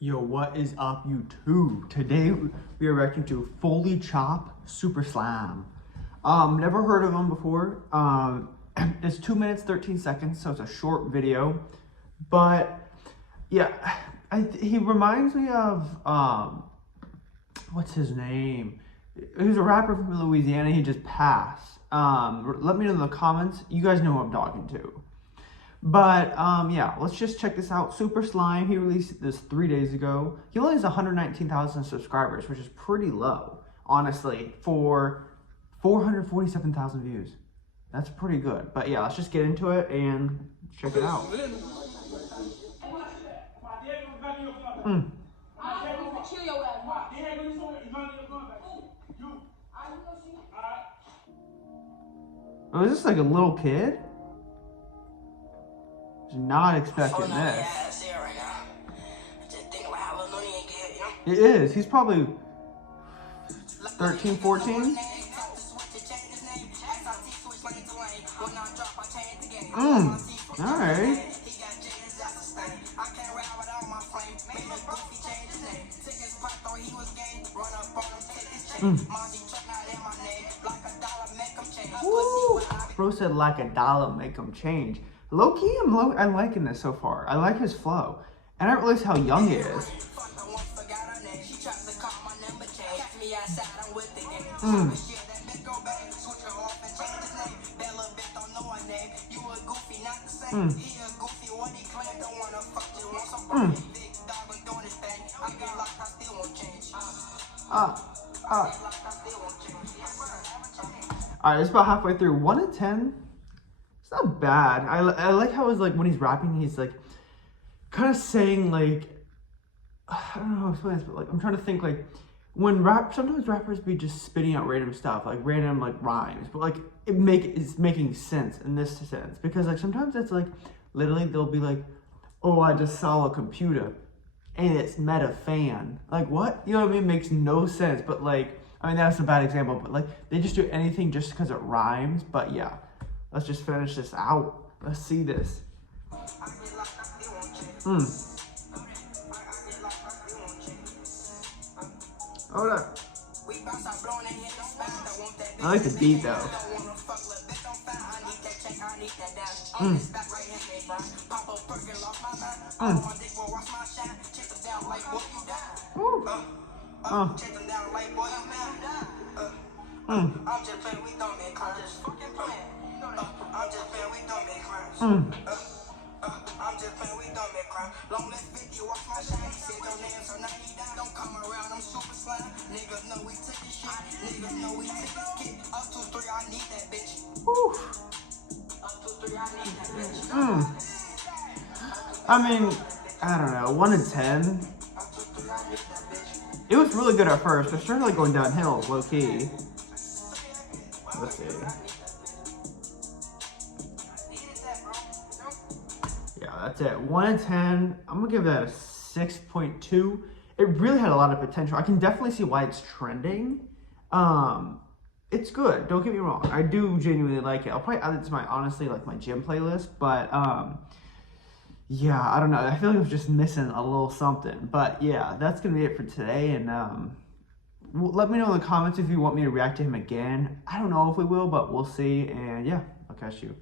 Yo, what is up, YouTube? Today we are reacting to FullyChop Super Slam. Never heard of him before. It's 2 minutes 13 seconds, so it's a short video. But yeah, he reminds me of what's his name? He was a rapper from Louisiana. He just passed. Let me know in the comments. You guys know who I'm talking to. But yeah, let's just check this out. Super Slime, he released this 3 days ago. He only has 119,000 subscribers, which is pretty low, honestly, for 447,000 views. That's pretty good. But yeah, let's just get into it and check it out. Oh, is this like a little kid? Not expecting this. It is. He's probably 13, 14. Alright. Woo! Bro said like $1 make him change. Low key, I'm liking this so far. I like his flow. And I didn't realize how young he is. Alright, it's about halfway through. 1 to 10. It's not bad. I like how it's like when he's rapping, he's like kind of saying like, I don't know how to explain this, but like I'm trying to think like when sometimes rappers be just spitting out random stuff, like random like rhymes, but like it's making sense in this sense, because like sometimes it's like literally they'll be like, oh, I just saw a computer and it's meta fan. Like what? You know what I mean? It makes no sense. But like, I mean, that's a bad example, but like they just do anything just because it rhymes. But yeah. Let's just finish this out. Let's see this. Hold up. I like the beat though. I'm just playing, we don't make crimes. Just fucking playing. I'm just playing, we don't make crimes. I'm just playing, we don't make crimes. Long list 50, watch my shine. Say your name, so now he down. Don't come around, I'm super slime. Niggas know we took this shit. Niggas know we took this kid. Up to 3, I need that bitch. Up to 3, I need that bitch. I mean, I don't know, 1 to 10. It was really good at first, but it started like going downhill, low key. Let's see. Yeah, that's it. 1 to 10. I'm gonna give that a 6.2. It really had a lot of potential. I can definitely see why it's trending. It's good. Don't get me wrong. I do genuinely like it. I'll probably add it to my my gym playlist. But yeah, I don't know. I feel like I was just missing a little something. But yeah, that's gonna be it for today. And let me know in the comments if you want me to react to him again. I don't know if we will, but we'll see. And yeah, I'll catch you.